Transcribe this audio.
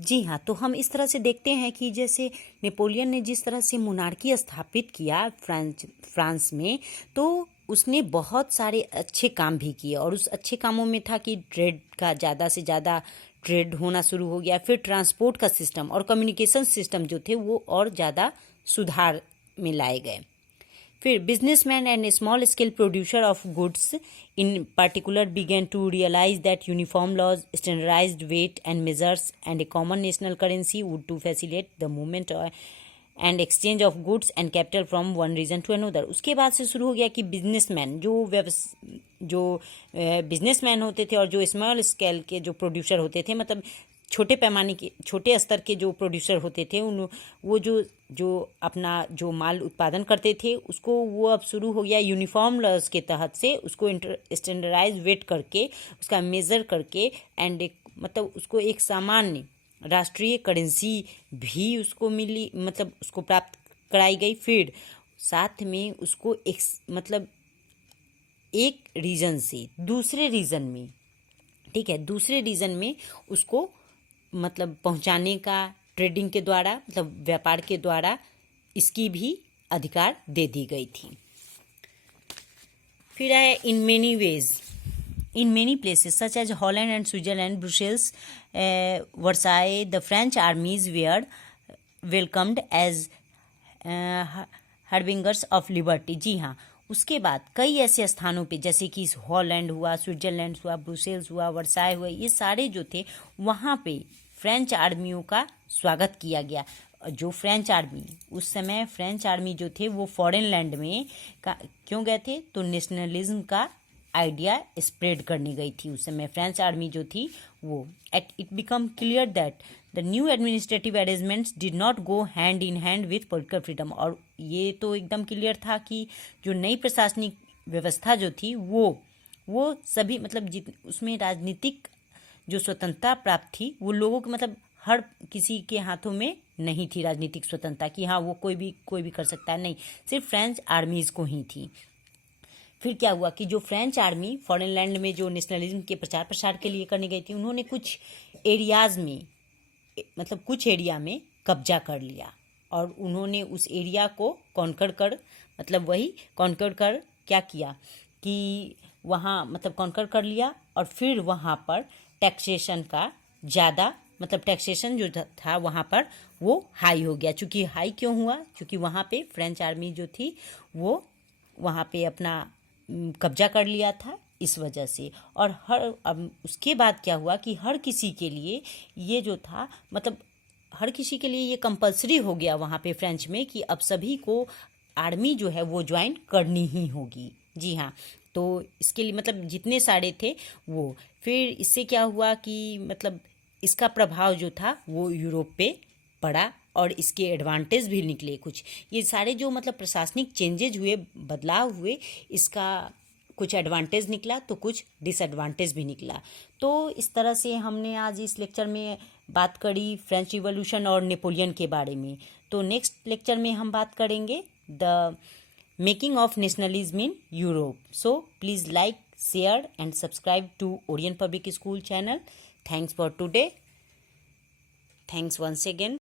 जी हाँ, तो हम इस तरह से देखते हैं कि जैसे नेपोलियन ने जिस तरह से मोनार्की स्थापित किया फ्रांस में, तो उसने बहुत सारे अच्छे काम भी किए और उस अच्छे कामों में था कि ट्रेड का ज़्यादा से ज़्यादा ट्रेड होना शुरू हो गया। फिर ट्रांसपोर्ट का सिस्टम और कम्युनिकेशन सिस्टम जो थे वो और ज़्यादा सुधार में लाए गए। फिर businessmen and small scale producer of goods in particular began to realize that uniform laws, standardized weight and measures, and a common national currency would to facilitate the movement and exchange of goods and capital from one region to another। उसके बाद से शुरू हो गया कि businessman जो businessman होते थे और जो स्मॉल स्केल के जो प्रोड्यूसर होते थे, मतलब छोटे पैमाने के छोटे स्तर के जो प्रोड्यूसर होते थे, उन वो जो अपना जो माल उत्पादन करते थे उसको वो अब शुरू हो गया यूनिफॉर्म लॉज के तहत से उसको स्टैंडर्डाइज वेट करके उसका मेज़र करके एंड मतलब उसको एक सामान्य राष्ट्रीय करेंसी भी उसको मिली, मतलब उसको प्राप्त कराई गई। फिर साथ में उसको एक मतलब एक रीजन से दूसरे रीजन में, ठीक है, दूसरे रीजन में उसको मतलब पहुंचाने का ट्रेडिंग के द्वारा, मतलब व्यापार के द्वारा इसकी भी अधिकार दे दी गई थी। फिर है in many ways in many places such as Holland and Switzerland, Brussels, Versailles, the French armies were welcomed as harbingers of liberty। जी हाँ, उसके बाद कई ऐसे स्थानों पे जैसे कि हॉलैंड हुआ, स्विट्जरलैंड हुआ, ब्रुसेल्स हुआ, वर्साई हुआ, ये सारे जो थे वहाँ पे फ्रेंच आर्मियों का स्वागत किया गया। जो फ्रेंच आर्मी, उस समय फ्रेंच आर्मी जो थे वो फॉरेन लैंड में क्यों गए थे, तो नेशनलिज्म का आइडिया स्प्रेड करने गई थी। उस समय फ्रेंच आर्मी जो थी वो it become clear that the new administrative arrangements did not go hand in hand with political freedom. और ये तो एकदम क्लियर था कि जो नई प्रशासनिक व्यवस्था जो थी वो सभी मतलब उसमें राजनीतिक जो स्वतंत्रता प्राप्त थी वो लोगों के मतलब हर किसी के हाथों में नहीं थी राजनीतिक स्वतंत्रता कि हाँ वो कोई भी कर सकता है, नहीं, सिर्फ फ्रेंच आर्मीज़ को ही थी। फिर क्या हुआ कि जो फ्रेंच आर्मी फॉरेन लैंड में जो नेशनलिज्म के प्रचार प्रसार के लिए करने गई थी, उन्होंने कुछ एरियाज़ में मतलब कुछ एरिया में कब्जा कर लिया और उन्होंने उस एरिया को कॉन्कर कर मतलब वही कॉन्कर कर क्या किया कि वहाँ मतलब कॉन्कर कर लिया और फिर वहाँ पर टैक्सेशन का ज़्यादा मतलब टैक्सेशन जो था वहाँ पर वो हाई हो गया। चूँकि हाई क्यों हुआ, क्योंकि वहाँ पे फ्रेंच आर्मी जो थी वो वहाँ पे अपना कब्जा कर लिया था इस वजह से। और अब उसके बाद क्या हुआ कि हर किसी के लिए ये जो था मतलब हर किसी के लिए ये कंपलसरी हो गया वहाँ पे फ्रेंच में कि अब सभी को आर्मी जो है वो ज्वाइन करनी ही होगी। जी हाँ, तो इसके लिए मतलब जितने सारे थे वो, फिर इससे क्या हुआ कि मतलब इसका प्रभाव जो था वो यूरोप पे पड़ा और इसके एडवांटेज भी निकले कुछ। ये सारे जो मतलब प्रशासनिक चेंजेज हुए, बदलाव हुए, इसका कुछ एडवांटेज निकला तो कुछ डिसएडवांटेज भी निकला। तो इस तरह से हमने आज इस लेक्चर में बात करी फ्रेंच रिवॉल्यूशन और नेपोलियन के बारे में। तो नेक्स्ट लेक्चर में हम बात करेंगे the making of nationalism in Europe. So please like, share and subscribe to Orion public school channel. Thanks for today. Thanks once again.